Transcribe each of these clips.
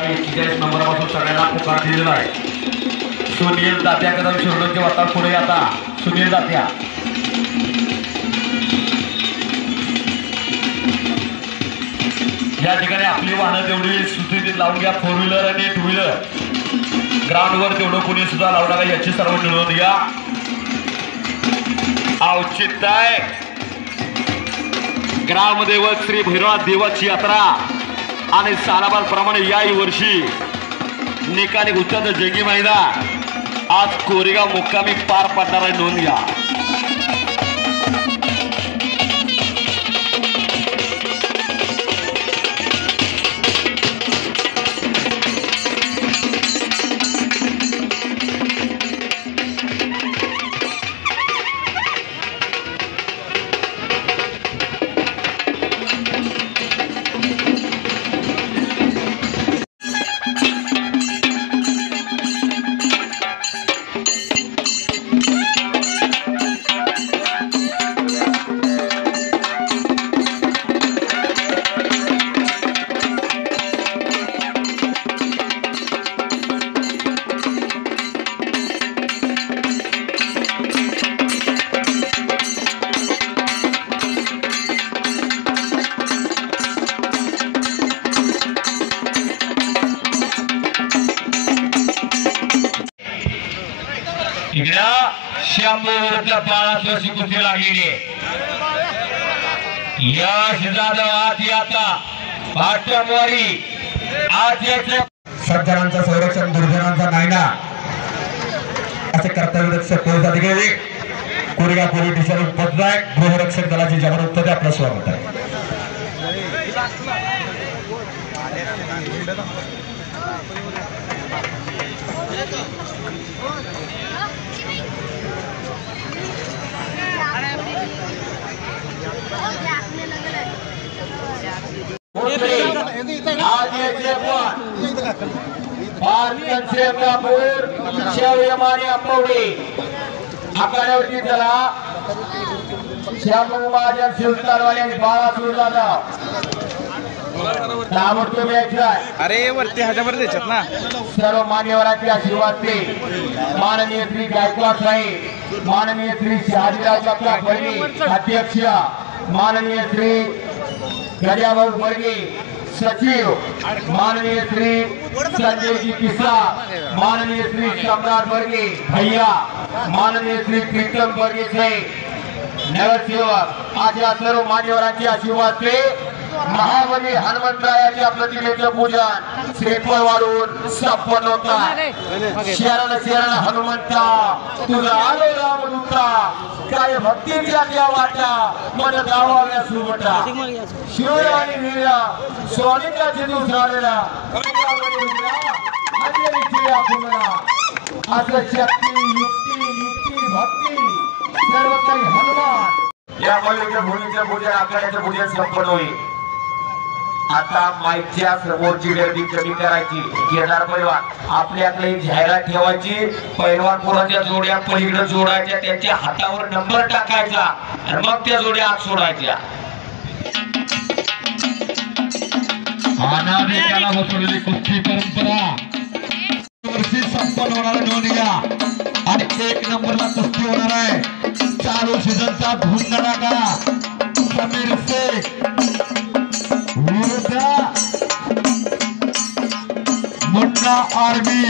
41 नंबरापासून सगळ्यांना पुकार दिलेला आहे। सुनील दात्या कदम शिरोडचे वार्ता पुढे आता सुनील दात्या या ठिकाणी आपली वाहनं तेवढी सुस्थितीत लावून घ्या। 4 व्हीलर आणि 2 व्हीलर ग्राउंडवर तेवढं कोणी सुद्धा लावू नका याची सर्व निवडून घ्या। औचित्य आहे ग्रामदैवत श्री भैरवनाथ देवाची यात्रा आणि सालाबाद प्रमाणे याही वर्षी निकाली गुत्तात जंगी मैदान आज कोरेगाव मुक्कामी पार पडणार आहे। नोंद घ्या। श्यामूरच्या 12 वर्षी कुस्ती लागलेली यश जाधव आज आता पाठ्यामोरी आज सज्जनांचं संरक्षण दुर्जनांचा नायना असे कर्तव्यरक्षक पोलीस अधिकारी कोरेगाव पोलीस स्टेशन उपद्रव गृहरक्षक दलाचे जवान उत्तर आपलं स्वागत आहे। आखाड्यावरती चला श्यामू महाजन शिवतारवाले 12 सुरू जाधव ताबडतोब यायचं। अरे वरती ह्याच्यावर द्यायच्यात ना सर्व मान्यवरांचे आशीर्वाद ते माननीय श्री गायकवाड साहेब, माननीय श्री शहाजीराव काका बर्गे अध्यक्ष, माननीय श्री गजाभाऊ बर्गे सचिव, माननीय श्री संजय जी किस्सा, माननीय श्री सम्राट बर्गे भैया, माननीय श्री प्रीतम बर्गे साहेब नगरसेवक अशा सर्व मान्यवरांचे आशीर्वाद ते महाबली हनुमंतरायाच्या प्रतिमेचं पूजन श्रीफळ वाढून संपन्न होता। शरण शरण हनुमंता तुझा आलो रामदूता काय भक्तीच्या त्या वाटा मन दावाव्या सुमटा शिव आणि वीरा सोनिका जितू झालेला असं शक्ती युक्ती नीती भक्ती सर्व काही हनुमान या मयूरच्या भूमीच्या पूजन आखाड्याचं पूजन संपन्न होईल। आता माईकच्या समोरची गर्दी कमी करायची। केदार पैलवान आपल्याकडे जाहिरात ठेवायची, पैलवान पोरांच्या जोड्या पलीकडे जोडायच्या, त्यांच्या हातावर नंबर टाकायचा आणि मग त्या जोड्या आत सोडायच्या। अनादी काला बसवलेली कुस्ती परंपरा वर्षी संपन्न होणार नोंद घ्या आणि 1 नंबरला कुस्ती होणार आहे। चालू सीझनचा धुमधडाका समीर शेख मुन्ना आर्मी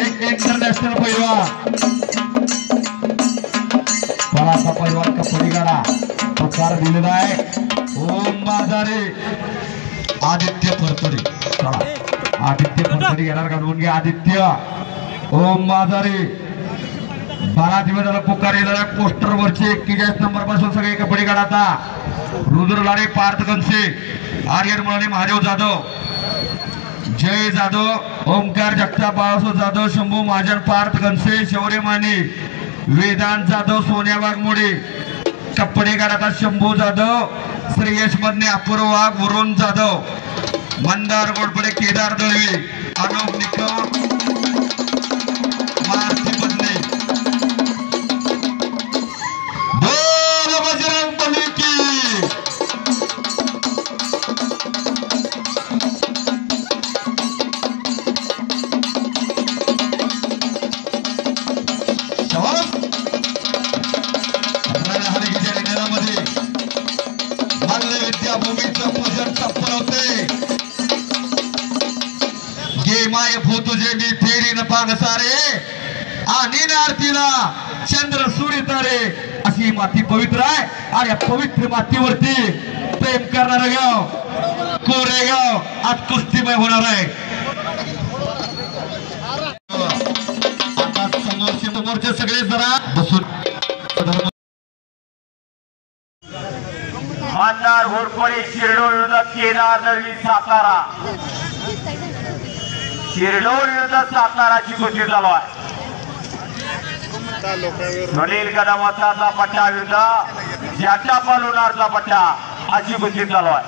एक इंटरनॅशनल पैलवान बराचा पैलवान कपडी गाडा पुकार दिलेला आहे। ओम बाजारे आदित्य फरतडे चला आदित्य फरतडे येणार का नोंद घ्या। आदित्य ओम बाजारे 12 दिवसाला पुकार येणार पोस्टर वरचे 41 नंबर पासून सगळे कपडी गाडा रुद्र लाडे पार्थ कंसे आर्यन मुळाने महादेव जाधव जय जाधव ओमकार जगताप बाळासाहेब जाधव शंभू महाजन पार्थ कंसे शौर्य माने वेदांत जाधव सोन्या वाघमोडे कपडे गाडा शंभू जाधव श्रेयश मधने अपूर्व वाघ वरुण जाधव मंदार गोडपडे केदार दळवे अनुप निकम मारुती बदले बजरंग बली की हे माय भूत तुझे मी फेरीन पांगसारे आणि आरतीला चंद्र सूर्य तारे अशी माती पवित्र आहे आणि या पवित्र मातीवरती प्रेम करणार गाव कोरेगाव आज कुस्तीमय होणार आहे. आता समोरचे सगळे जरा बसून आमदार घोरपडे शिरडोळ विरोधात केदार नवी सातारा. शिरडोळ विरोधात साताराची कुस्ती चालू आहे. सुनील कदमाचा पट्टा विरुद्ध जाटा पालुनारचा पट्टा अशी कुस्ती चालू आहे.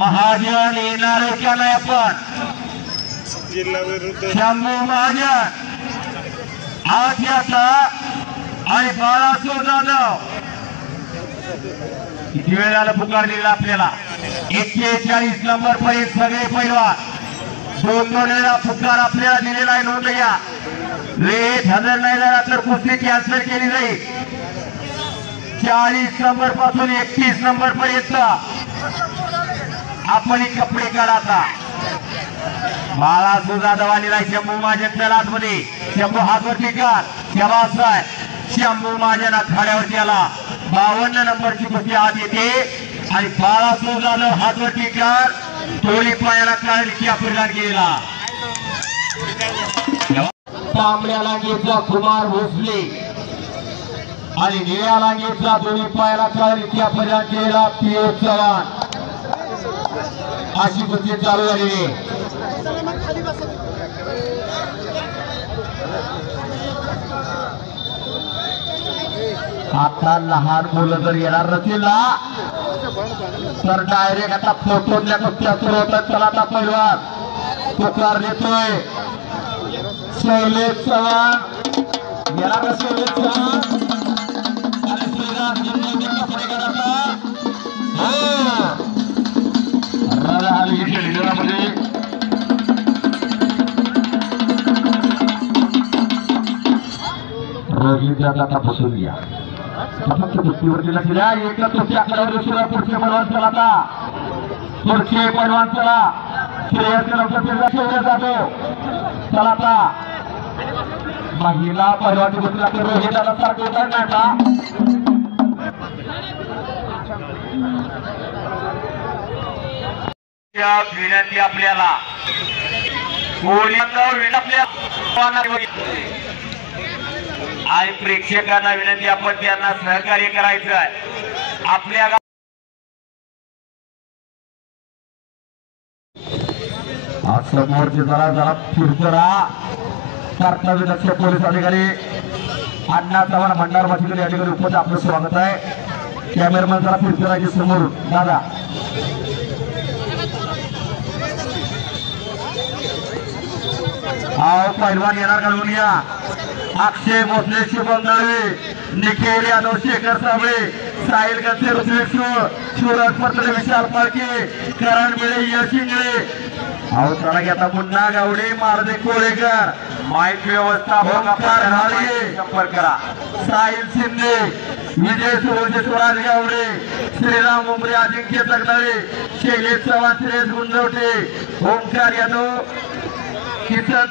महाजन येणार आहे का नाही आपण? शंभू महाजन आठ्याचा आणि बाळासो जाधव किती वेळ झाला पुकार दिला आपल्याला. 41 नंबर पर्यंत सगळे पैलवान दोन वेळा पुकार आपल्याला दिलेला आहे. नोंद घ्या. लेट हजर नाही झाला तर कुस्ती कॅन्सल केली जाईल. 40 नंबर पासून 31 नंबर पर्यंत आपण कपडे काढाचा. बाळासो जाधव आलेला शंभू महाजन आतमध्ये. शंभू हातवरती काढ. शबासाय शंभू महाजन आखाड्यावरती आला. 52 नंबरची कुस्ती आत येते आणि बाळासो जाधव हातवरती काढ. टोळी पायाला काढली प्रदान केलेला. तांबड्या लांगेचा कुमार भोसले आणि निळ्या लांगेचा दोन्ही पायाला काढली प्रदान केलेला पियुष चव्हाण अशी कुस्ती चालू झालेली. आता लहान मुलं जर येणार नसेल ना तर डायरेक्ट आता फोटोतल्या कुस्त्या सुरू होतात. चला आता पैलवान पुकार देतोय शैलेश चव्हाण. येणार का शैलेश चव्हाण? आणि श्रीराम कपडे काढता आता बसून घ्या. फक्त कुस्तीवरती लक्ष द्या. एकच कुस्ती आकड्यावर सुद्धा पुढचे पैलवान चला. आता पुढचे पैलवान चला. श्रेयस जातो. चला आता महिला पैलवानची कुस्ती लागते. रोहित दादा सारखं होत नाही आता. विनंती आपल्याला आणि प्रेक्षकांना विनंती आपण त्यांना सहकार्य करायचं आहे. आपल्या समोरचे जरा फिरतरा कर्तव्य दक्ष पोलीस अधिकारी अण्णा चव्हाण भंडार माचिकरी या ठिकाणी उपस्थित आपलं स्वागत आहे. कॅमेरामॅन जरा फिरतराची समोर दादा. आओ पैलवान येणार घालून घ्या. अक्षय भोसले, शुभम दळवे, निखिल यादव, शेखर साबळे, साहिल गसे, ऋत्विक सूरज पत्र, विशाल पालके, करण मिळे, यश इंगळे. अहो चला की आता मुन्ना गावडे, मारदे कोळेकर, माईक व्यवस्थापक संपर्क करा. साहिल शिंदे, विजय सुरोजे, स्वराज गावडे, श्रीराम उमरे, अजिंक्य जगदाळे, शैलेश चव्हाण, श्रेयस गुंजवटे, ओमकार यादव, किसन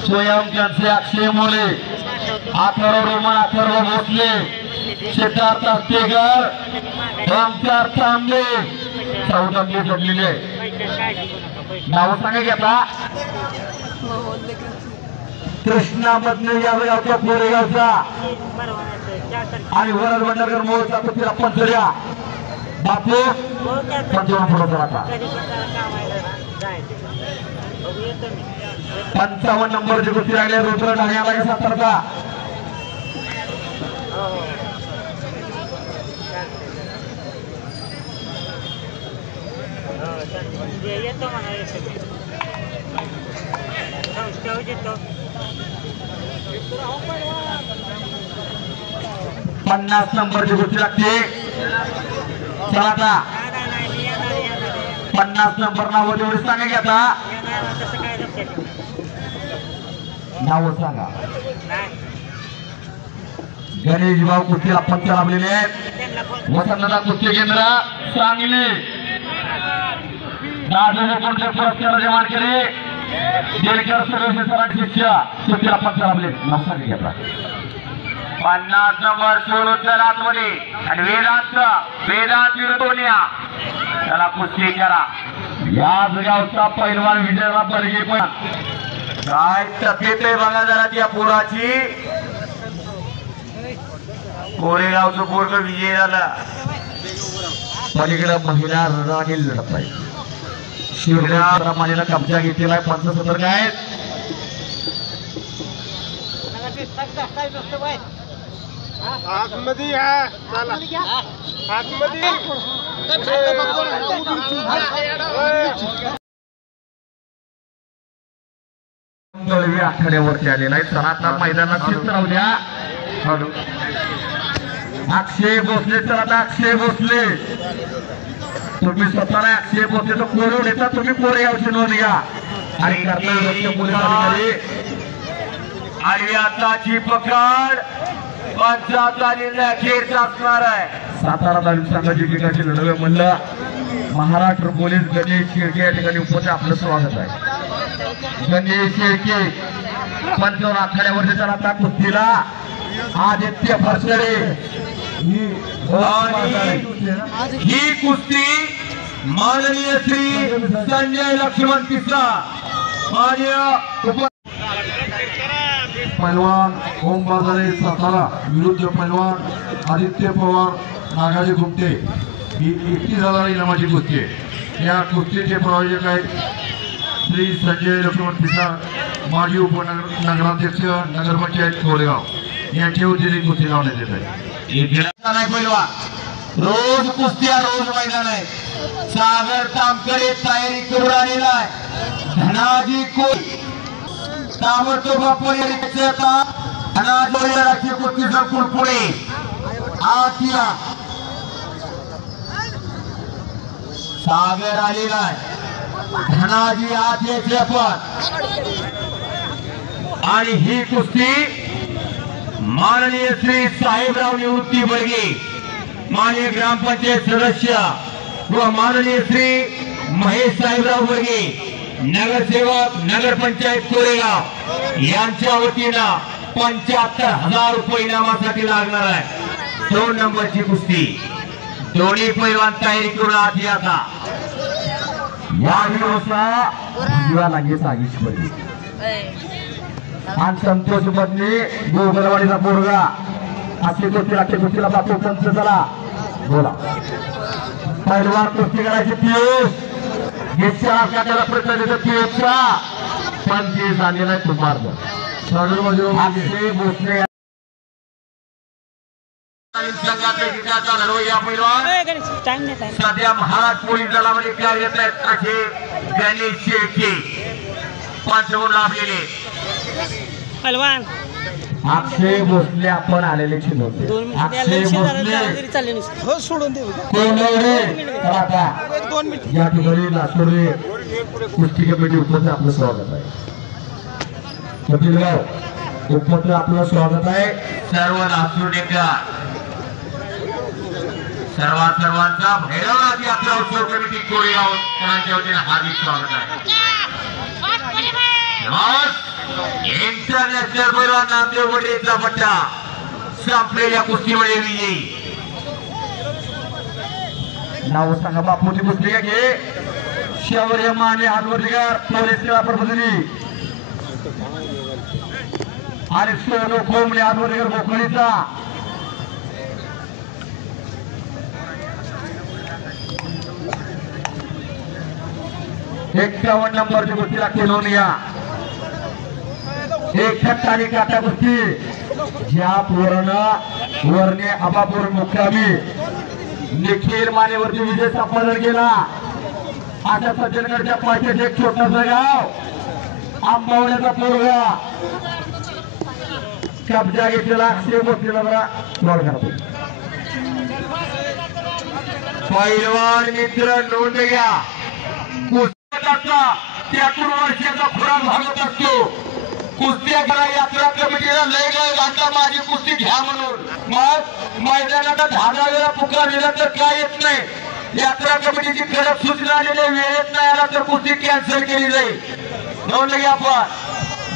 स्वयं त्यांचे अक्षय मोरे, अथर्व रोमन, अथर्व भोसले, सिद्धार्थ अस्तेकर, ओमकार तांबे, चौथंबे जोडलेले. नाव सांगा की आता. कृष्णा मधने या गावच्या कोरेगावचा आणि वरद भंडारकर मोहचा कुस्तीला पंचर्या. बापू पंचावन्न फुटाचा आता 55 नंबरची कुस्ती लागली. रुद्र ढाण्याला का सातारचा. पन्नास नंबरची कुस्ती लागते. चला आता 50 नंबर नाव जेवढी सांगा की आता. नाव सांगा. गणेश भाऊ कुस्तीला पंच लाभलेले आहेत. वसंतदादा कुस्ती केंद्र सांगली दादोजी कोणते पुरस्काराचे मानकरी देलकर सर्वेश्वर सरांचे शिष्य कुस्तीला पंच लाभले. नमस्कार घेतला 50 नंबर सोडून आतमध्ये आणि वेदांत विरोधोनिया त्याला कुस्ती करा. याच गावचा पैलवान विजयला बर्गे पण काय तब्येत आहे बघा जरा त्या पोराची. कोरेगावचं पोरग विजय झाला. पलीकडे महिला रणराणी लढत आहे. शिवरामानेला कब्जा घेतलेला आहे. 75 आहेत. आतमध्ये या चला आतमध्ये दळवी आखाड्यावरती आलेला आहे. सनातन मैदानात शिस्त राहूया. अक्षय भोसले तर आता अक्षय भोसले तुम्ही स्वतःला अक्षय भोसले तर कोरेवर येतात. तुम्ही कोरेगावची नोंद घ्या आणि कर्नाटकचे पोलीस अधिकारी आणि आताची पकड पंचाचा निर्णय अखेरचा असणार आहे. सातारा तालुका संघाची एकेकाची लढवे म्हणलं. महाराष्ट्र पोलीस गणेश शेळके या ठिकाणी उपस्थित आपलं स्वागत आहे. गणेश शेळके 55 आखाड्यावरती चला आता कुस्तीला आदित्य फरसडे ही कुस्ती माननीय श्री संजय लक्ष्मण तिसरा माननीय पैलवान ओम बाजारे सातारा विरुद्ध पैलवान आदित्य पवार नागाजी गुप्ते ही 31,000 इनामाची कुस्ती आहे. या कुस्तीचे प्रायोजक आहेत श्री संजय लक्ष्मण पिसाळ माजी उपनगराध्यक्ष नगरपंचायत कोरेगाव यांच्या वतीने कुस्ती लावण्यात येत आहे. रोज कुस्त्या रोज मैदान आहे. सागर तामकडे तयारी करून आलेला आहे. धनाजी कोळी ताबडतोब धनाजी कुस्तीचा पुढे आतिया सागर आलेला आहे. धनाजी आत यायचे पण आणि ही कुस्ती माननीय श्री साहेबराव निवृत्ती बर्गे माननीय ग्रामपंचायत सदस्य व माननीय श्री महेश साहेबराव बर्गे नगरसेवक नगरपंचायत कोरेगाव यांच्या वतीनं 75,000 रुपये इनामासाठी लागणार आहे. 2 नंबरची कुस्ती दोन्ही पैलवान तयारी करून आधी आता या दिवसा लागे सागीच पडली आणि संतोष बदली गोगलवाडीचा पोरगा अशी कुस्तीला बापू पंच चला बोला. पैलवान कुस्ती करायची पियुष घेतला प्रश्न देतो पियुषचा पण ते झालेला आहे कुमार भोसले सध्या महाराष्ट्र पोलीस दलामध्ये कार्यरत आहेत असे गणेश शेळके 5 गुण लाभलेले. पहलवान अक्षय भोसले आपण आलेले होते. अक्षय भोसले हो सोडून दे आता 2 मिनिट या ठिकाणी लातूरले कुस्ती कमिटी उपस्थित आपलं स्वागत आहे. कपिलगाव उपस्थित आपलं स्वागत आहे. सर्व लातूरकर सर्वांचा भैरवनाथ यात्रा उत्सव कमिटी कोरेगाव यांच्या वतीने हार्दिक स्वागत आहे. इंटरनॅशनल पैलवान नामदेव बडलेचा पट्टा संपलेल्या कुस्तीमध्ये विजयी. नाव सांगा बापूची कुस्ती घे. शौर्य माने हातवर्तीकर पोलीस सेवा प्रबोधिनी आणि सोनू कोंबडे हातवर्तीकर कोकणीचा 51 नंबरची कुस्ती लागते. नोंद घ्या. 61 आणि काटा कुस्ती ज्या पोरानं वरणे आबापूर मुक्कामी निखिल मानेवरती विजय संपादन केला. आता सज्जनगडच्या पाठीत एक छोटस गाव आंबावण्याचा पोरगा कब्जा घेतलेला अक्षय भोसलेला जरा बॉल करतो. पैलवान मित्र नोंद घ्या. त्यातून वर्षाचा खुराक भागत असतो. कुस्त्या करा यात्रा कमिटीला लय गाय घातला माझी कुस्ती घ्या म्हणून मग मैदानाला 10 वेळा पुकार दिला तर काय येत नाही यात्रा कमिटीची कडक सूचना आलेली वेळेत नाही आला तर कुस्ती कॅन्सल केली जाईल नोंद घ्या आपण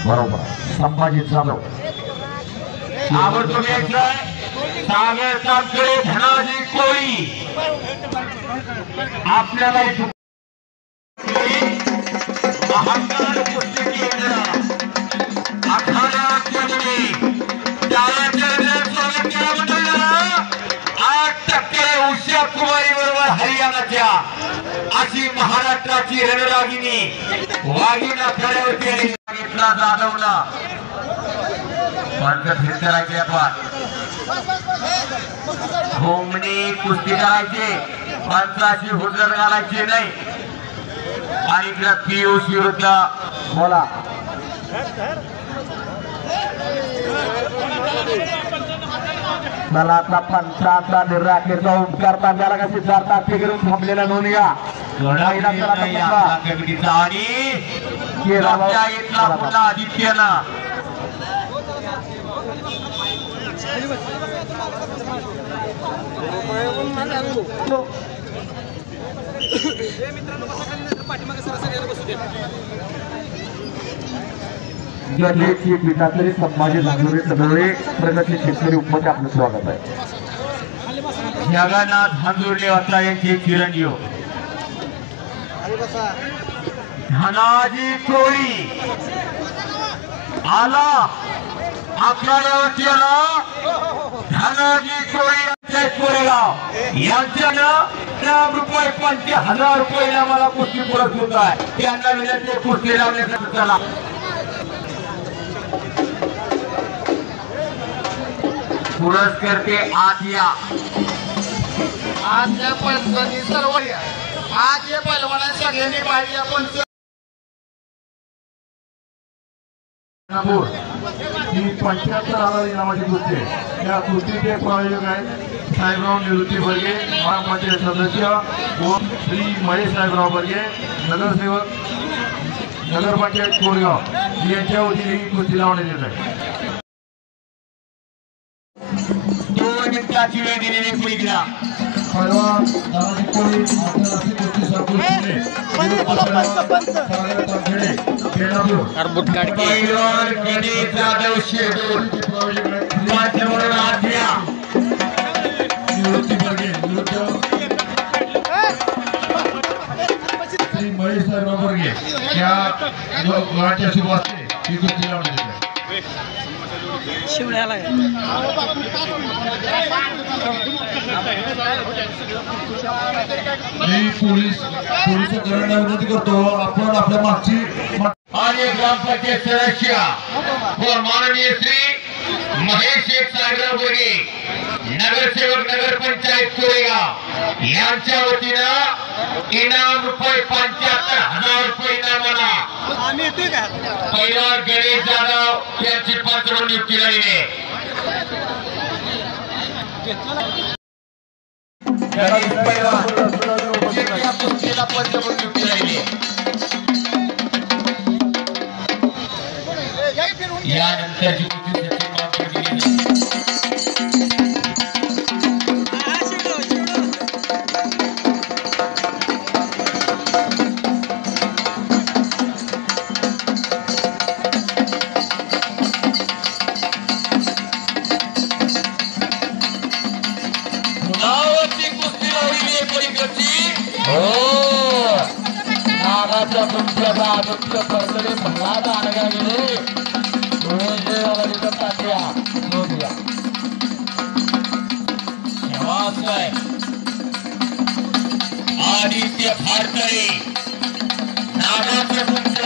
बरोबर संभाजी जाधव आवडतो यायचं सागर तापकडे धनाजी कोळी आपल्याला अहंकार कुस्ती केंद्र 18 फेब्रुवारी 8% उषा कुमारी बरोबर हरियाणाच्या अशी महाराष्ट्राची रणरागिणी वाघिणा खेळावरती घेतला जाधवला फिर करायचे आपण होमनी कुस्ती करायची पंचाशी हुजर घालायची नाही आणि इकडे पियुष विरुद्ध बोला मला आता पंचाचा निर्राखेरचा उपकार तांब्याला का सिद्धार्थ आत्ते करून थांबलेला नोंद घ्या कमिटीचा आणि इथला पुन्हा आदित्यना पीठातले संभाजी झांगुरे सगळे प्रगती शेतकरी उपमध्ये आपलं स्वागत आहे जगन्नाथ हंजुर्ले होता यांचे चिरंजीव धनाजी कोळी आला आखाड्यावरती आला धनाजी कोळी कोरेगाव यांच्यानं रुपये 50,000 रुपये मला कुस्ती पुरस्कृत आहे त्यांना विनंती कुस्ती लावण्यासाठी चला पुरस्कर्ते आत या आज या पंचांनी सर्व या आज या पैलवाना सगळ्यांनी पाहिजे आपण ही 75,000 इनामाची कुस्ती आहे या कुस्तीचे प्रायोजक आहेत साहेबराव निवृत्ती बर्गे महापंचायत सदस्य व श्री महेश साहेबराव बर्गे नगरसेवक नगरपंचायत कोळगाव यांच्या वतीने ही कुस्ती लावण्यात येत आहे 2 मिनिटाची वेळ दिलेली पुढील पैलवान दादाजी कोळी आंतरराष्ट्रीय कुस्ती संकुल पैलवान गणेश जाधव शेडूर उपाध्याय म्हणून आज्ञा निवृत्ती बर्गे श्री महेश साहेबराव बर्गे या गावाच्या शुभास्ते ही कुस्ती लावण्यात येत आहे शिवण्याला मी पोलिसांकडे विनंती करतो आपण आपल्या मागची आणि ग्रामपंचायत सदस्य व माननीय श्री महेश साहेबराव बर्गे नगरसेवक नगरपंचायत कोरेगाव यांच्या वतीनं इनाम रुपये 75,000 रुपये इनामाला आम्ही येतोय का पैलवान गणेश जाधव यांची पंचमूळ नियुक्ती झालेली आहे गणेश पैलवान या कुस्तीला पंचमूळ नियुक्ती झालेली आहे यानंतरची कुस्ती सचिन मावशी दिलेली आदित्य भारतळे नागाचं पुत्र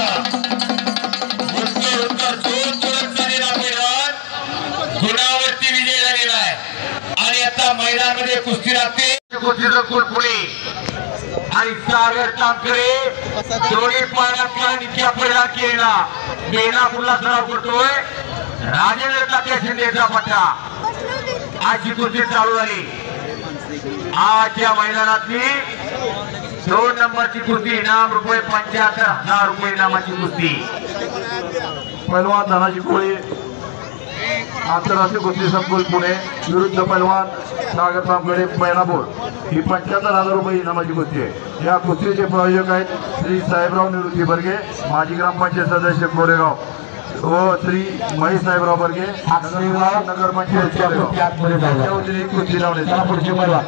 उत्तर जोर झालेला मैदान गुणावरती विजय झालेला आहे आणि आता मैदानामध्ये कुस्ती लागते कुस्तीचं कुलपुणी आणि सागर तांबकडे दोन्ही पायाला नित्या पहिला केला बेनापूरला सराव करतोय राजेंद्र तात्या शिंदेचा पट्टा आजची कुस्ती चालू झाली आजच्या मैदानातली 2 नंबरची कुस्ती इनाम रुपये 75,000 रुपये इनामाची कुस्ती पैलवान धनाजी कोळी आंतरराष्ट्रीय कुस्ती संकुल पुणे विरुद्ध पैलवान सागर तामगडे मैनापूर ही 75,000 रुपये इनामाची कुस्ती आहे। या कुस्तीचे प्रायोजक आहेत श्री साहेबराव निवृत्ती बर्गे माजी ग्रामपंचायत सदस्य कोरेगाव व श्री महेश साहेबराव बर्गे नगर पंचायत कोरेगाव कुस्ती लावले। पुढची पैलवान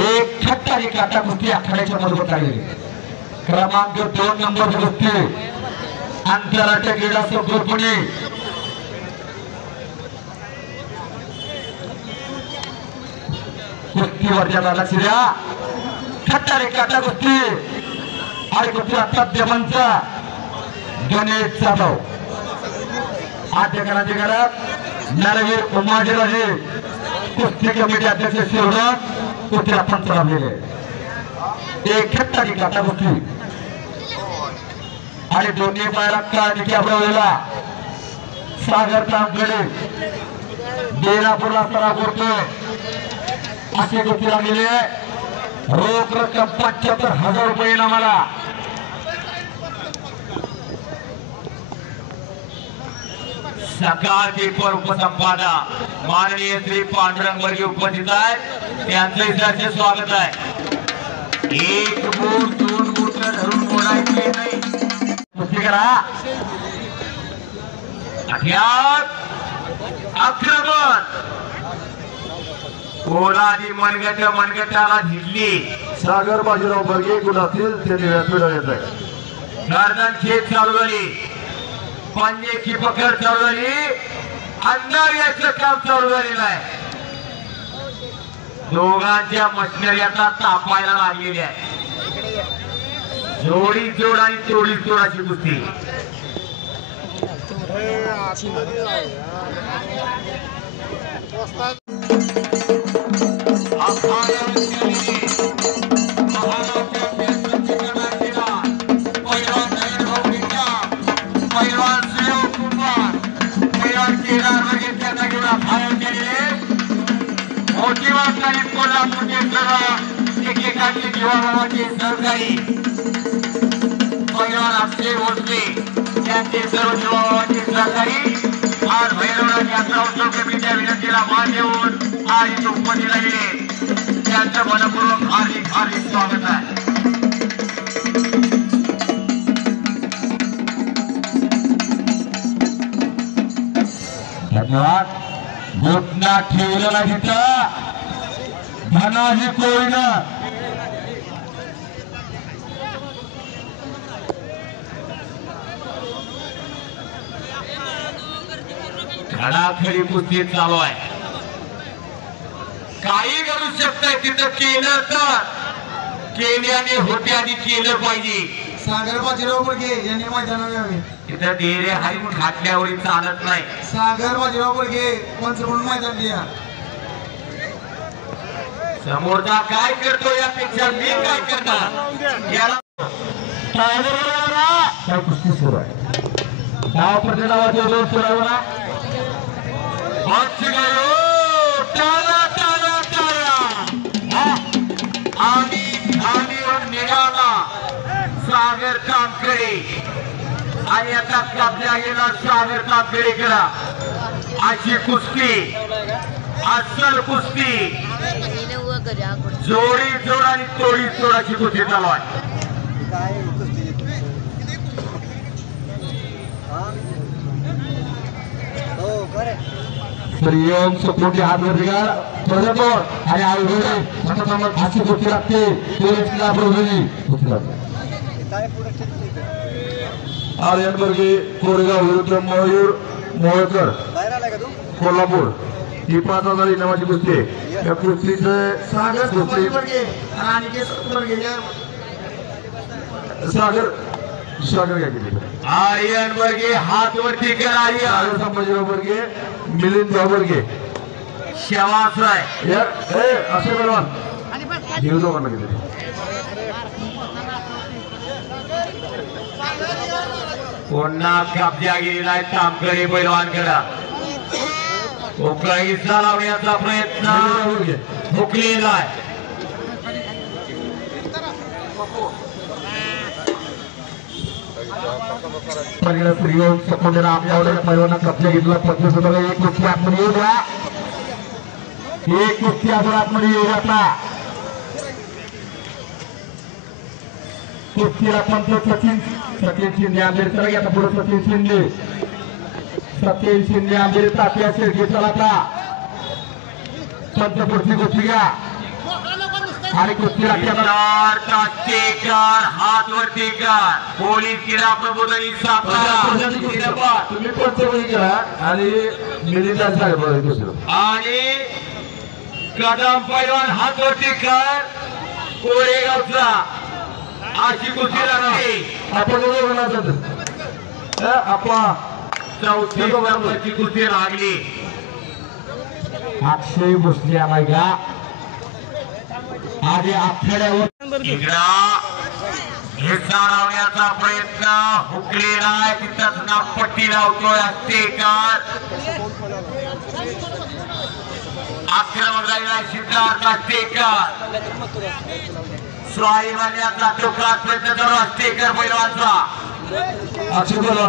एक छट्टारी काटा कुस्ती आखाड्याच्या मधून काढलेली क्रमांक 2 नंबर कुस्ती आंतरराष्ट्रीय क्रीडा संकुल पुणे कुस्तीवरच्या लक्ष द्या छट्टारी काटा कुस्ती आणि कुस्ती अत्याद्य मंच गणेश जाधव आद्यकरांचे घरात नरवीर उमाजीराजे कुस्ती कमिटी अध्यक्ष शिवराज कुस्ती आपण चालवलेले एक छट्टारी काटा कुस्ती आणि दोन्ही पायरा निकी आपला सागर तामगडे बेलापूरला सराव करतो असे कुस्ती लागलेले रोख रक्कम 75,000 रुपये इनामाला सकाळचे पर उपसंपादक माननीय श्री पांडुरंग वर्गे उपस्थित आहेत त्यांचे सहर्ष स्वागत आहे। एक बोट 2 बोट धरून बोलायचे नाही कुस्ती करा आक्रमण कोलादी मनगटाला झिजली सागर बाजीराव बर्गे गुण असतील ते व्यासपीठावर येत आहे। गर्दन खेच चालू झाली पंजेची पकड चालू झाली अंधार याचं काम चालू झालेलं आहे। दोघांच्या मशिनरी आता तापायला लागलेली आहे। जोडी जोड आणि तोडी जोडाची कुस्ती एकेकाची जीवाभावाची सहकारी पैलवान अक्षय भोसले यांचे सर्व जीवाभावाची सहकारी आज भैरवनाथ यात्रा उत्सव कमिटीच्या विनंतीला मान देऊन आज इथे उपस्थित राहिले त्यांचं मनपूर्वक हार्दिक स्वागत आहे। धन्यवाद घोषणा ठेवलेला तिथं धनाजी कोळीनं खडाखडी कुस्ती चालू आहे काही करू शकताय तिथं केलं तर केल्याने होते आधी केलं पाहिजे। सागर बाजीराव बर्गे यांनी मैदानावर यावे तिथं डेरे हरिण घातल्यावर चालत नाही। सागर बाजीराव बर्गे पंच म्हणून मैदान द्या समोरचा काय करतो यापेक्षा मी काय करणार याला काय कुस्ती सुरू आहे नाव प्रतिनावाचे दोन सुरू ना निघाला सागर तामगडे आणि आता कब्जा गेला सागर तामगडे करा अशी कुस्ती अस्सल कुस्ती जोडी जोड आणि तोडी तोडाची कुस्ती चालू आहे। प्रियम सपोर्टचे हात वरती काढ प्रजातोड आणि आवडे अशी गोष्टी लागते आर्यन बर्गे कोरेगाव विरुद्ध मयूर मोळकर कोल्हापूर ही 5,000 इनामाची कुस्ती आहे। या कुस्तीचं सागर बर्गे आणि अनिकेत बर्गे सागर काय केली आर्यन बर्गे हात वरती करा सागर संभाजीराव बर्गे मिलिंद बर्गे शेवासाय असे बरोबर जीव दोघांना गेले पुन्हा कब्जा गेलेला आहे तामगडे पैलवानकडा उकळीचा लावण्याचा प्रयत्न हुकलेला आहे। पहिला स्त्रीओ सपोंडर आपल्यावर पैलवाना कब्जा घेतला 25 रुपये एक कुस्ती आतमध्ये येऊ द्या एक कुस्ती आपण आतमध्ये येऊ आता कुस्तीला पंच सचिन शिंदे आंबेर चला आता पुढे सचिन शिंदे आंबेर तात्या शेळके चला आता पंच पुढची कुस्ती घ्या आणि कुस्ती हात वरती कर पोलीस क्रीडा प्रबोधनी सातारा तुम्ही पंचवणी करा आणि मिलिंदा साहेब आणि कदम पैलवान हात वरती कर कोरेगावचा अशी कुस्ती लागते आपण चौथी नंबरची कुस्ती लागली अक्षय भोसले आलाय का आधी आखाड्यावर इकडा हे जाणवण्याचा प्रयत्न हुकलेला आहे तिथंच नागपट्टी लावतोय अस्तेकर आक्रमक झालेला सिद्धार्थ अस्तेकर स्वाभिमानाचा टोकला प्रयत्न करू अस्तेकर पैलवानचा अक्षय बोला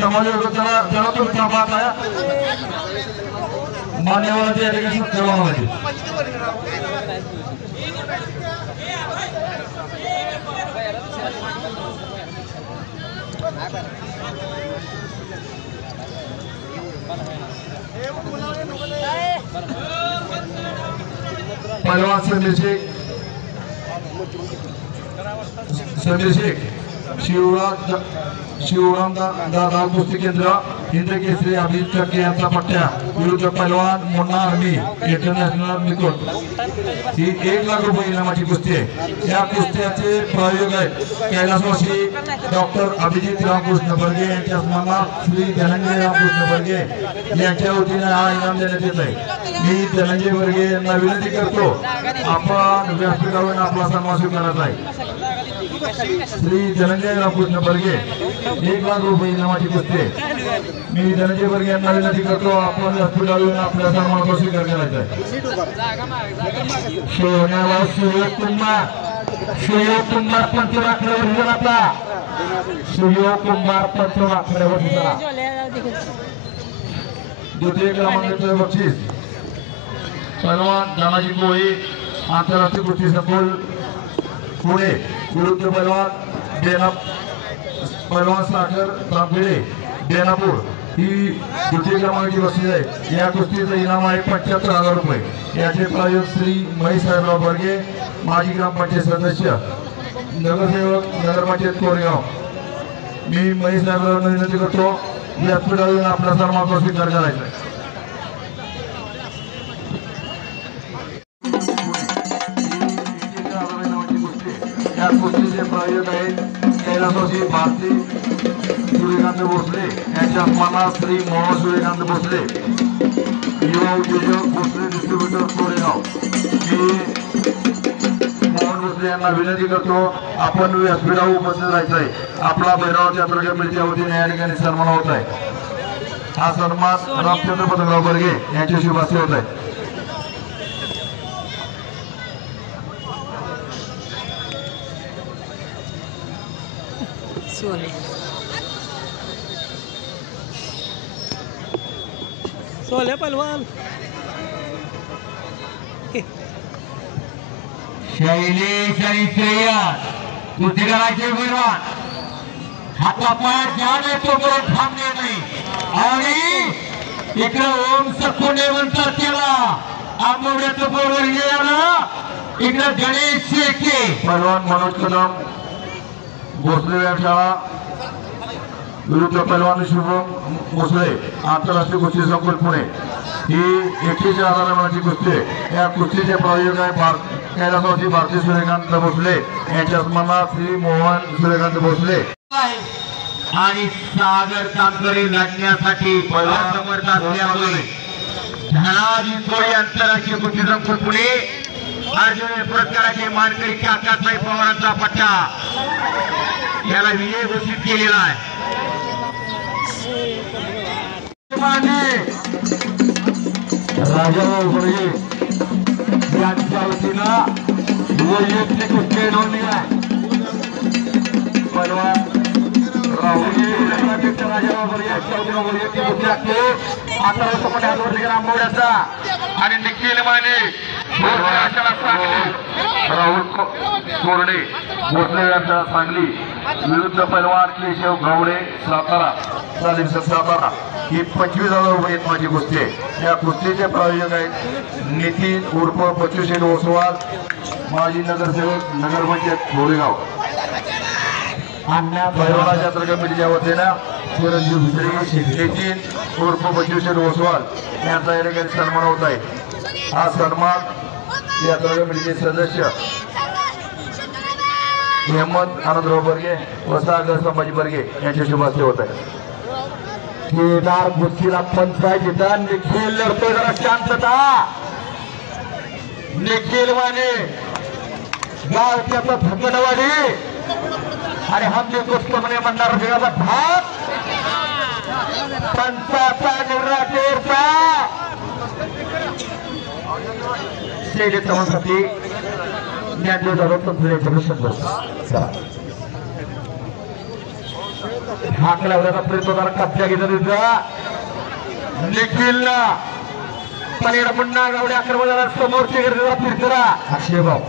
समाज त्याला तुम्ही थांबत आहे मान्यवरांची या ठिकाणी सत्कारवामध्ये पहिलवान संजय शेख शिवराम दादा कुस्ती केंद्र हिंद केसरी अभिजित टक्के यांचा पट्ट्या विरुद्ध पैलवान मुन्ना आर्मी इंटरनॅशनल निकोट ही 1 लाख रुपये इनामाची कुस्ती आहे या कुस्त्याचे प्रायोजक आहेत कैलासवासी डॉक्टर अभिजित रामकृष्ण बर्गे यांच्या सन्मानात श्री धनंजय रामकृष्ण बर्गे यांच्या वतीने हा इनाम देण्यात येत आहे मी धनंजय बर्गे यांना विनंती करतो आपण व्यासपीठावर आपला सन्मान स्वीकारत आहे श्री धनंजय रामकृष्ण बर्गे 1 लाख रुपये इनामाची कुस्ती मी धनंजय बर्गे यांना विनंती करतो आपण व्यासपीठावरून आपल्या सन्मानाचा स्वीकार करायचा आहे सोन्याला सुयोग कुंभार पंचवाखड्यावर झाला आता सुयोग कुंभार पंचवाखड्यावर झाला द्वितीय क्रमांकाचे बक्षीस पैलवान दानाजी कोळी आंतरराष्ट्रीय कुस्ती संकुल पुणे विरुद्ध पैलवान सागर तांबेडे बेनापूर ही द्वितीय क्रमांकाची बक्षीस आहे या कुस्तीचं इनाम आहे 75,000 रुपये याचे प्रायोजक श्री महेश साहेबराव बर्गे माजी ग्रामपंचायत सदस्य नगरसेवक नगरपंचायत कोरेगाव मी महेश साहेबरावांना विनंती करतो व्यासपीठावरून आपला सन्मानाचा स्वीकार करायचा आहे या कुस्तीचे प्रायोजक आहेत कैलासवासी भारती सूर्यकांत भोसले यांच्या सन्मानात श्री मोहन सूर्यकांत भोसले युवा उद्योजक भोसले डिस्ट्रीब्युटर कोरेगाव मी मोहन भोसले यांना विनंती करतो आपण व्यासपीठावर उपस्थित राहायचं आहे आपला भैरवाच्या प्रगतीच्या वतीने या ठिकाणी सन्मान होत आहे हा सन्मान रामचंद्र पतंगराव बर्गे यांच्या शुभास्ते होत आहे सोले पहलवान शैलेश आणि श्रेयस कुस्ती करायचे पैलवान हातापायात ज्ञान येतो करून थांबणे नाही आणि इकडे ओम सखोंडे म्हणतात त्याला आंबवड्याचं बरोबर गेला इकडे गणेश शेळके पैलवान मनोज कदम भोसले व्यायामशाळा विरुद्ध पैलवान शुभम भोसले आंतरराष्ट्रीय कुस्ती संकुल पुणे ही 21,000 मानाची कुस्ती आहे या कुस्तीचे प्रायोजक आहे कैलासवासी भारती सूर्यकांत भोसले यांच्या सन्मानात श्री मोहन सूर्यकांत भोसले आणि सागर तांबरे लढण्यासाठी समर्थ असल्यामुळे धनाजी कोळी आंतरराष्ट्रीय कुस्ती संकुल पुणे अर्जुन पुरस्काराचे मानकरी काकासाहेब पवारांचा पट्टा याला विजय घोषित केलेला आहे राजाभाऊ बर्गे यांच्या वतीनं वैयक्तिक कुस्ती नोंदणी आहे पैलवान राहुल आणि निखिल माने राहुल कोरडे भोसले यांचा सांगली विरुद्ध पैलवान केशव गवडे सातारा सातारा ही 25,000 रुपये माझी कुस्ती आहे. या कुस्तीचे प्रायोजक आहेत नितीन उर्फ बच्चूशेठ ओसवाल माजी नगरसेवक नगरपंचायत घोडेगाव. पैलवानाच्या कमिटीच्या वतीनं चिरंजीव भित्री नितीन उर्फ बच्चूशेठ ओसवाल यांचा या ठिकाणी सन्मान होत आहे. हा सन्मान या कमिटीचे सदस्य हेमंत आनंदराव बर्गे व सागर संभाजी बर्गे यांच्या शुभ हस्ते होत आहे. केदार कुस्तीला पंचायत इथं निखिल लढतोय. जरा शांतता. निखिल माने गाव त्याचा थकडवाडी आणि हमने कुस्त म्हणे म्हणणार देवाचा भाग पंचाचा निर्राटेचा शेडी चव्हाणसाठी ज्ञानदेव जाधव तंत्रज्ञाचं प्रश्न करतो. हाक लावण्याचा प्रयत्न जरा कब्जा घेतला तिथं निखिलला पलीकडे पुन्हा गावडे आक्रमणाला समोरची गर्दीला फिरकरा अक्षयभाऊ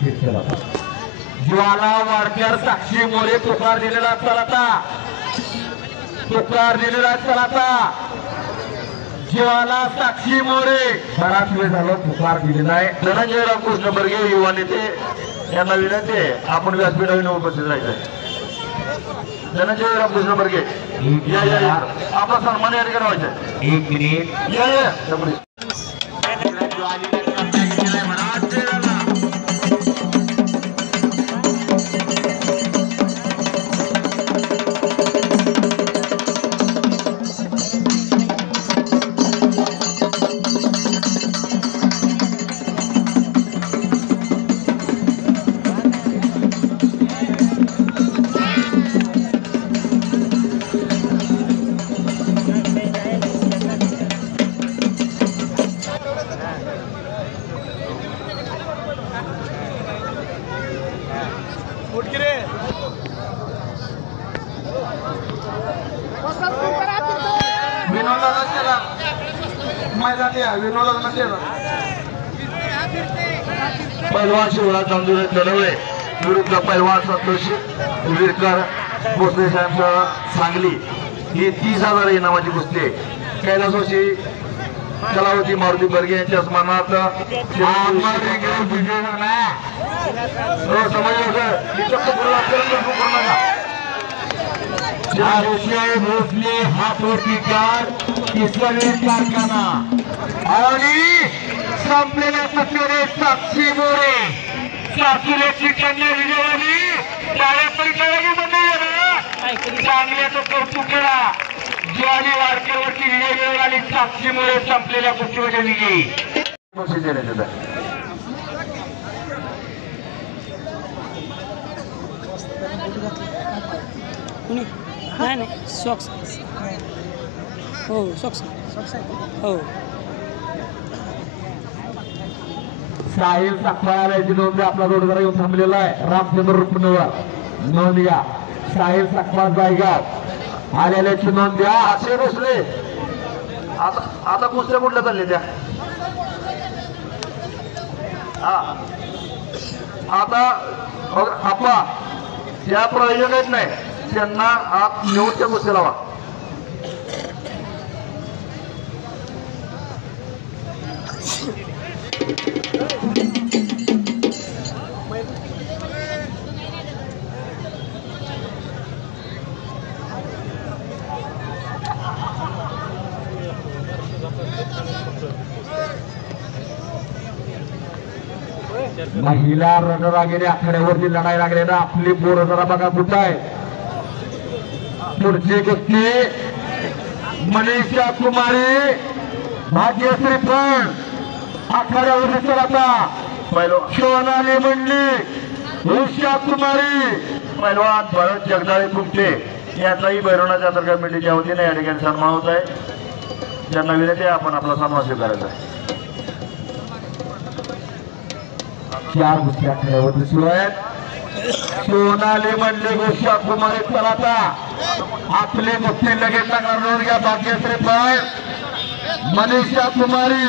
फिरकरा ज्वाला वाडकर साक्षी मोरे तुकार दिलेला चलाता तुकार दिलेला चलाता ज्वाला साक्षी मोरे बराच वेळ झाला तुकार दिलेला आहे. धनंजय रामकृष्ण बर्गे युवा नेते यांना विनंती आहे आपण व्यासपीठावर उपस्थित राहायचं. धनंजय रामकृष्ण बर्गे या आपला सन्मान या ठिकाणी व्हायचा. 1 मिनिट या पैलवान शिवराज चांदुरे तलवळे विरुद्ध पैलवान संतोष विरकर भोसले साहेब सांगली ही 30,000 इनामाची कुस्ती आहे. कैलासवासी कलावती मारुती बर्गे यांच्या स्मरणार्थ भोसले हा प्रतिकार इस्लामी कारखाना आणि संपलेल्या सत्तेने साक्षी मोरे साक्षीची कन्या विजयाने त्यावेळेस परिचयाची बंदी चांगल्याचं कौतुक केला. ज्वाली वाडकेवरची विजय मिळवला आणि साक्षी मोरे संपलेल्या कुस्तीमध्ये विजयी देण्यात येत. नाही सॉक्स हो सॉक्स हो साहिल साखवाळ्याला याची नोंद आपला जोडदार येऊन थांबलेला आहे. रामचंद्र रुपनवर नोंद घ्या. साहिल साखवाळ जायगाव आलेल्याची नोंद घ्या. असे बसले आता कुस्त्या कुठल्या चालले त्या आता आपा त्या प्रयोजक नाही त्यांना आत नेऊन त्या कुस्त्या लावा. महिला रणरागिणी आखाड्यावरती लढाई लागले ना आपली पोरं जरा बघा कुठं आहे. पुढची कुस्ती मनीषा कुमारी भाग्यश्री पण आखाड्यावरती चलाता सोनाली मंडली उषा कुमारी पैलवान भरत जगदाळे कुमटे याचाही भैरवनाच्या अंतर्गत कमिटीच्या वतीने या ठिकाणी सन्मान होत आहे. ज्यांना विनंती आहे आपण आपला सन्मान स्वीकारायचा आहे. 4 कुस्त्या आखाड्यावरती सुरू आहेत. सोनाली म्हणले गोष्या कुमारी चला आता आपले मुक्ती लगेच नोंद घ्या. भाग्यश्री पाय मनीषा कुमारी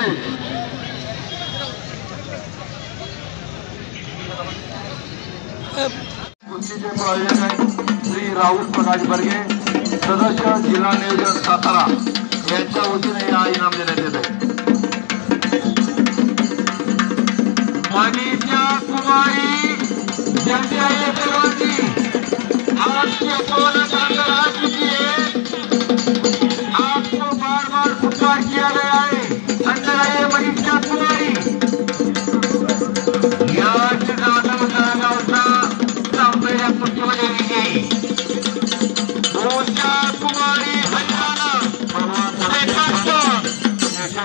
कुस्तीचे प्रायोजक आहेत श्री राहुल प्रकाश बर्गे, सदस्य जिल्हा नियोजन सातारा यांच्या वतीने हा इनाम देण्यात येत आहे. मनीषा कुमारी जल्दी आइए पहलवान जी, आपके सोना अंदर आ चुकी है, आपको बार बार पुकार किया गया है. अंदर आइए मनीषा कुमारी.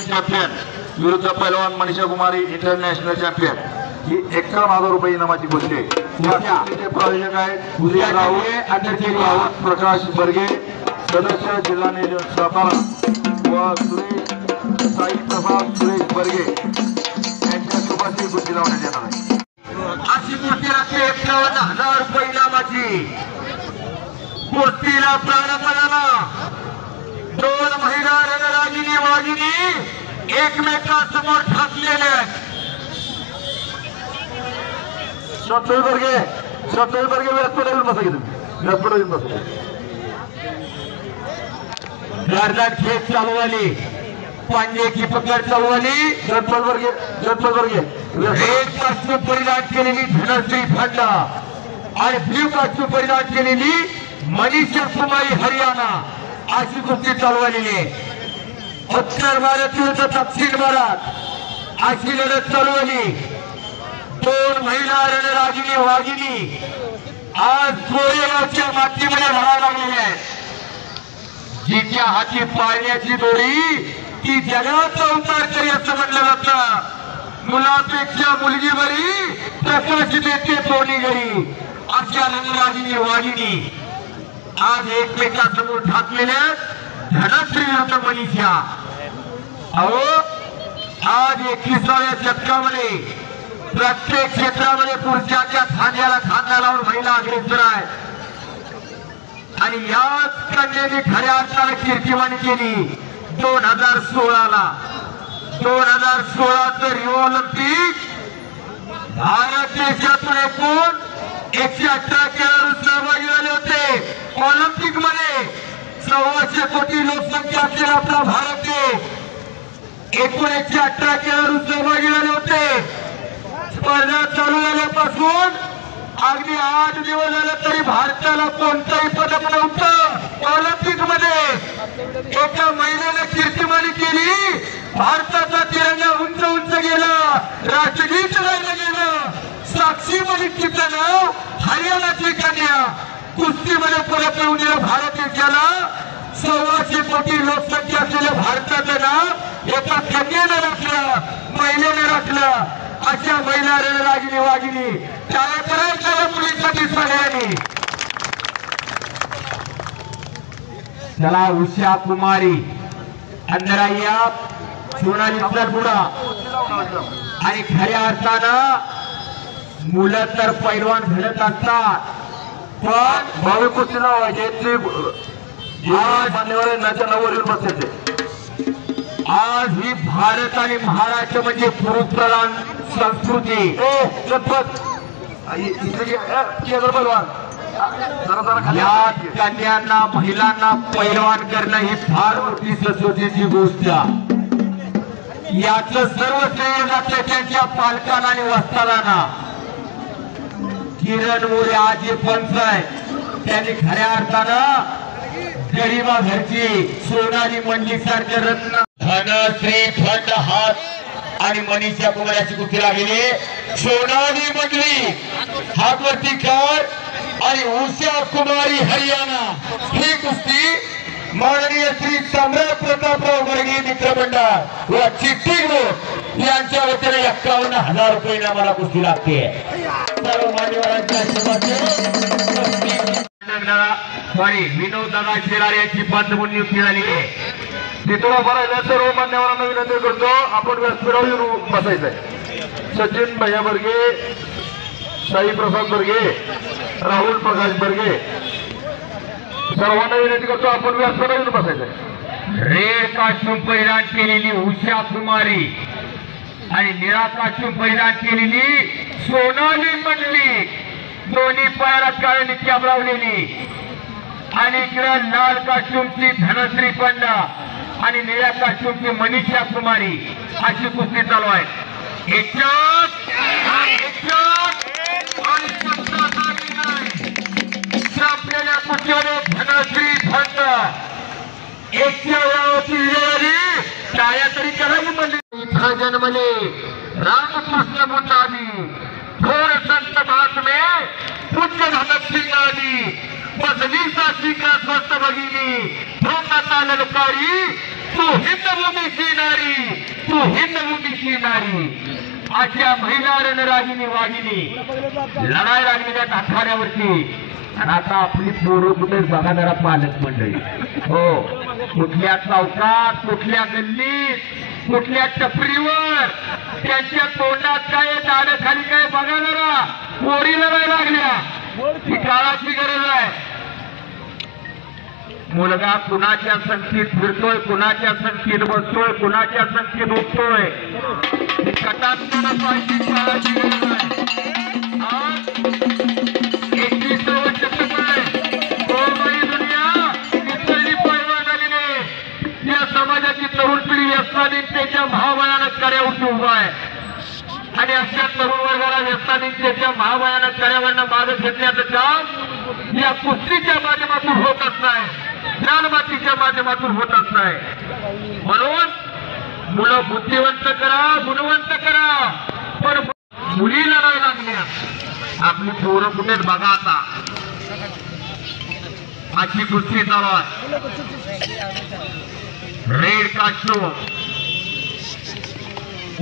चॅम्पियन विरुद्ध पैलवान मनीषा कुमारी इंटरनॅशनल चॅम्पियन ही 51,000 रुपये इनामाची गोष्ट आहे. या प्रायोजक आहेत राहुल प्रकाश बर्गे, सदस्य जिल्हा नियोजन सातारा व साई प्रभाग सुरेश बर्गे यांच्या शुभाची गुंती लावण्यात येणार आहे. अशी गोष्टी राखली 51,000 रुपये इनामाची. कुस्तीला प्रारंभ झाला. 2 महिला रणरागिनी वागिनी एकमेकांसमोर ठाकलेले आहेत. स्वतः बर्गे व्यासपीठावर येऊन बसा. तुम्ही व्यासपीठावर येऊन बसा. गारदार खेच चालू झाली. पांडे की पकड चालू झाली. जगपत बर्गे एक काष्ट परिधान केलेली धनश्री फांडा आणि ब्ल्यू काष्ट परिधान केलेली मनीषा कुमारी हरियाणा अशी कुस्ती चालू झालेली आहे. उत्तर भारत विरुद्ध दक्षिण भारत अशी लढत चालू झाली. 2 महिला रणरागिनी वागिनी आज कोरेगावच्या मातीमध्ये लढायला लागलेल्या आहेत. जिच्या हाती पाळण्याची दोरी ती जगाचा उतार करी असं म्हटलं जातं. मुलापेक्षा मुलगी बरी प्रकाशित येते दोन्ही घरी अशा रणरागिनी वागिनी आज एकमेकांसमोर ठाकलेल्या धनश्री विरुद्ध मनीषा. अहो आज 21व्या शतकामध्ये प्रत्येक क्षेत्रामध्ये पुरुषाच्या खांद्याला खांदा लावून महिला अग्रेसर आहेत. आणि याच कन्याने खऱ्या अर्थाने कीर्तिवाणी केली. 2016ला 2016चं रिओ ऑलिम्पिक भारत देशातून एकूण 118 खेळाडू सहभागी झाले होते. ऑलिम्पिक मध्ये 125 कोटी लोकसंख्या असलेला आपला भारत देश एकूण 118 खेळाडू सहभागी झाले होते. स्पर्धा चालू झाल्यापासून अगदी 8 दिवस झाले तरी भारताला कोणताही पदक नव्हतं. ऑलिम्पिक मध्ये एका महिलेने कीर्तिमानी केली. भारताचा तिरंगा उंच उंच गेला, राष्ट्रगीत गायलं गेलं. साक्षी मलिकचं नाव हरियाणाची कन्या कुस्तीमध्ये परत येऊन दिलं. भारत देशाला 125 कोटी लोकसंख्या असलेल्या भारताचं नाव एका कन्याने राखलं, महिलेने राखलं. अशा महिला रणरागिनी वागिनी काय करायचं मुलीसाठी सगळ्यांनी. चला उषा कुमारी अंदराया सोनाली बुडा आणि खऱ्या अर्थानं मुलं तर पैलवान घडत असतात पण भावी कुस्तीला व्हायचे मान्यवर नाच्या नावावर येऊन बसायचे. आज ही भारत आणि महाराष्ट्र म्हणजे पुरुष प्रधान संस्कृती. या कन्यांना महिलांना पैलवान करणं ही फार मोठी सचोटीची गोष्ट. याच सर्व श्रेय जाते त्यांच्या पालकांना आणि वस्तादांना. किरण मोरे आज जे पंच आहे त्यांनी खऱ्या अर्थानं गरीबा घरची सोनाली मंडली सारखे रत्न धनश्री फंड हात आणि मनीषा कुमार याची कुस्ती लागली. सोनाली मंडली हातवरती कर आणि उषा कुमारी हरियाणा ही कुस्ती माननीय श्री सम्राट प्रतापराव वर्गे मित्रमंडळ व चिठ्ठी ग्रुप यांच्या वतीने 51,000 रुपये इनामाला कुस्ती लागते. सर्व मान्यवरांच्या विनोद दादा शेलार यांची पद म्हणून नियुक्ती झाली आहे. तिथून भरायला सर्व मान्यवरांना विनंती करतो आपण व्यासपीठावर येऊन बसायचंय. सचिन भैया वर्गे साई प्रसाद बर्गे, राहुल प्रकाश बर्गे, सर्वांना विनंती करतो आपण व्यासपीठावर येऊन बसायचं. रेड कास्ट्यूम परिधान केलेली उषा कुमारी आणि निळा कास्ट्यूम परिधान केलेली सोनाली मंडली, दोन्ही पायात काळे नित्याब लावलेली. आणि इकडे लाल कास्ट्यूमची धनश्री पंडा आणि निळ्या कास्ट्यूमची मनीषा कुमारी अशी कुस्ती चालू आहे. आपल्याला कुस्तीमध्ये धनश्री पंडा टाळ्या तरी करावी म्हणजे इथं जन्मले रामकृष्ण मुंडाजी, थोर संत महात्मे पूज्य भगत सिंग आदी, बसली साची का स्वस्त भगिनी, भोकाता ललकारी, तू हिंदभूमीची नारी, तू हिंदभूमीची नारी. अशा महिला रणरागिनी वागिनी लढाई लागलेल्या आखाड्यावरती. आणि आता आपली पोरं कुठे बघा जरा पालक मंडळी, हो कुठल्या चौकात, कुठल्या गल्लीत, कुठल्या टपरीवर त्यांच्या तोंडात काय दाढ खाली काय बघा जरा. पोरी लढाई लागल्या, ही काळाची गरज आहे. मुलगा कुणाच्या संगतीत फिरतोय, कुणाच्या संगतीत बसतोय, कुणाच्या संगतीत उठतोय, कटाक्षाला पाहिजे, काळाची गरज आहे. आज 21वे शतक आहे, कोरबाई दुनिया निसरली पैलवान झालेली. या समाजाची तरुण पिढी व्यसनाधीनतेच्या महाभयानक कड्यावरती उभा आहे. आणि अशा तरुण वर्गाला व्यसनाधीनतेच्या महाभयानक कड्यावरनं मागे घेतल्याचं काम या कुस्तीच्या माध्यमातून होत असणार, ज्ञानमातीच्या माध्यमातून होत असणार. म्हणून मुलं बुद्धिवंत करा, गुणवंत करा, पण मुली लढायला लागल्या. आपली पोरं कुठेच बघा आता अशी कुस्ती चालू आहे. रेड कास्ट्यूम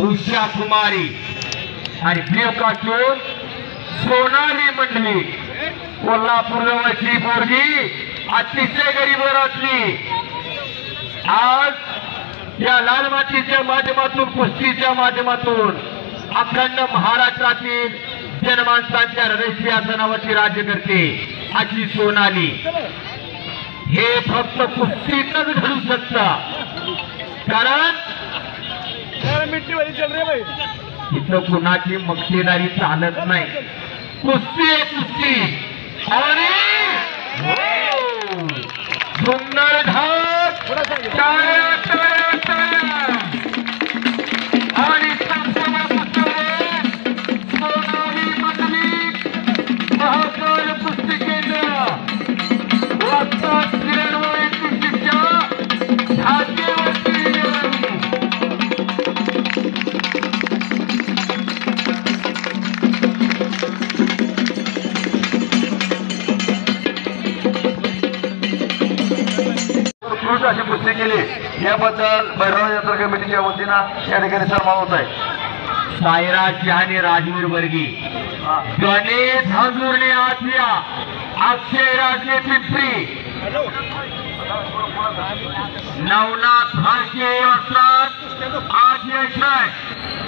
उषा कुमारी आणि ब्ल्यू कास्ट्यूम सोनाली मंडली. कोल्हापूर जवळची पोरगी अतिशय गरीब घरातली आज या लाल मातीच्या माध्यमातून, कुस्तीच्या माध्यमातून अखंड महाराष्ट्रातील जनमानसांच्या हृदयसिंहासनावरती राज्य करते. अशी सोनाली हे फक्त कुस्तीतच घडू शकतं, कारण इथं कुणाची मक्तेदारी चालत नाही. कुस्ती आहे कुस्ती. आणि सुंदर धाक, टाळ्या टाळ्या टाळ्या. आणि संपूर्ण कुस्तीमध्ये सोनाली मंडली महाकाल कुस्ती केंद्र वाजता किरणमय कुस्तीच्या धाग्यावरती अशी कुस्ती केली. याबद्दल भैरव यात्रा कमिटीच्या वतीनं या ठिकाणी सन्मान होत आहे. सायरा शहाणे, राजवीर वर्गी, गणेश हंजुर्णे आसिया, अक्षय राजे पिंपरी, नवनाथ भाषे असतात आज यशाय,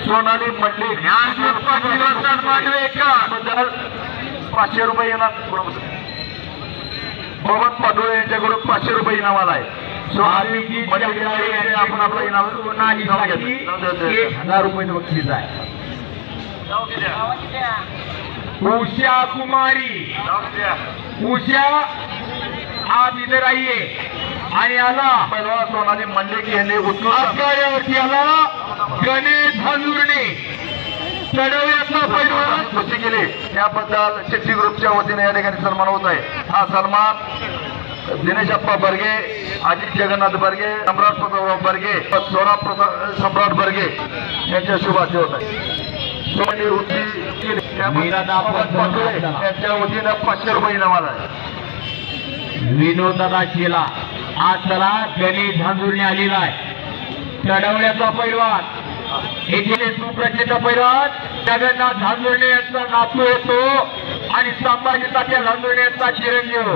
सोनाली मंडली ज्ञानदीप पाटील असतात मांडवेकर. बद्दल 500 रुपये इनाम मोहम्मद पाटोळे यांच्याकडून 500 रुपये इनाम आला आहे. आपण आपला इनाम 1000 रुपये बक्षीस आहे. उषा कुमारी, उषा आप इधर आइए. आणि आला पहिला सोनाली मंडली यांनी आखाड्यावरती आला गणेश हंजुर्णे, चढवण्याचा पैलवान कुस्ती केली. याबद्दल शेट्टी ग्रुपच्या वतीने या ठिकाणी सन्मान होत आहे. हा सन्मान दिनेश अप्पा बर्गे, अजित जगन्नाथ बर्गे, सम्राट प्रताप बर्गे, सोना सम्राट बर्गे यांच्या शुभाचे होत आहे. सोनी वृत्ती त्यांच्या वतीनं 500 रुपये इनाम आला आहे. विनोदादा शेला आज चला गणेश हंजुर्णे आलेला आहे. चढवण्याचा पैलवान येथे सुप्रसिद्ध पैलवान जगन्नाथ हंजुर्णे यांचा नातू येतो आणि संभाजी तात्या हंजुर्णे यांचा चिरंजीव